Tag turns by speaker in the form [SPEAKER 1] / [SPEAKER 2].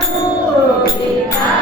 [SPEAKER 1] Obrigado.